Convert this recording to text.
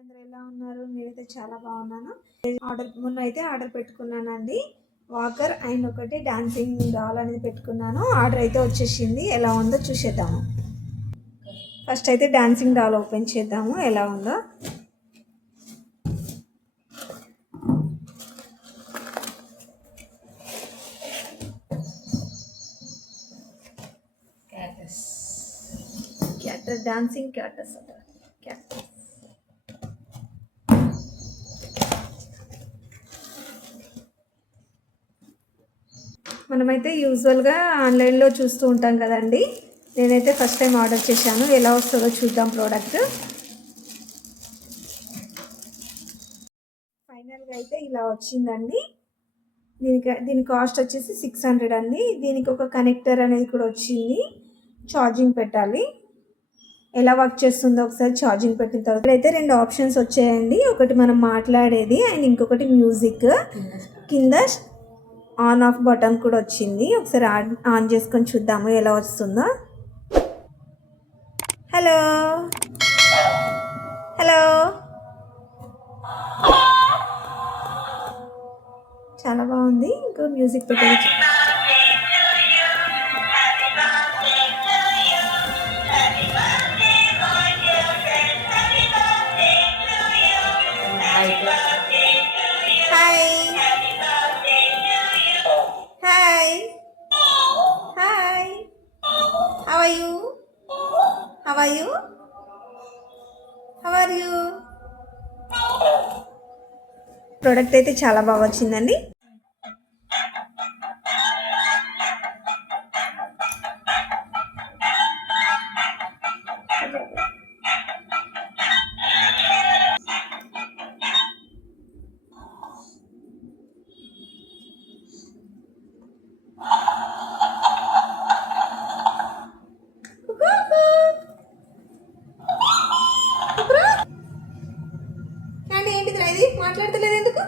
అందరూ ఎలా ఉన్నారు? నేనైతే చాలా బాగున్నాను. ఆర్డర్ మొన్న అయితే ఆర్డర్ పెట్టుకున్నానండి. వాకర్ అండ్ ఒకటి డాన్సింగ్ డాల్ అనేది పెట్టుకున్నాను. ఆర్డర్ అయితే వచ్చేసింది. ఎలా ఉందో చూసేద్దాము. ఫస్ట్ అయితే డాన్సింగ్ డాల్ ఓపెన్ చేద్దాము. ఎలా ఉందో. క్యాటస్ డాన్సింగ్ క్యాటస్ క్యాటస్ మనమైతే యూజువల్గా ఆన్లైన్లో చూస్తూ ఉంటాం కదండి. నేనైతే ఫస్ట్ టైం ఆర్డర్ చేశాను. ఎలా వస్తుందో చూద్దాం ప్రోడక్ట్ ఫైనల్గా అయితే ఇలా వచ్చిందండి. దీనికి దీని కాస్ట్ వచ్చేసి సిక్స్ హండ్రెడ్ అండి. దీనికి ఒక కనెక్టర్ అనేది కూడా వచ్చింది. ఛార్జింగ్ పెట్టాలి. ఎలా వర్క్ చేస్తుందో ఒకసారి ఛార్జింగ్ పెట్టిన తర్వాత అయితే రెండు ఆప్షన్స్ వచ్చాయండి. ఒకటి మనం మాట్లాడేది అండ్ ఇంకొకటి మ్యూజిక్ కింద ఆన్ ఆఫ్ బటన్ కూడా వచ్చింది. ఒకసారి ఆన్ ఆన్ చేసుకొని చూద్దాము ఎలా వస్తుందో. హలో. హలో. చాలా బాగుంది. ఇంకో మ్యూజిక్ పెట్టేది. Are you how are you how are you product అయితే చాలా బాగా వచ్చిందండి. మాట్లాడతలేదు ఎందుకు?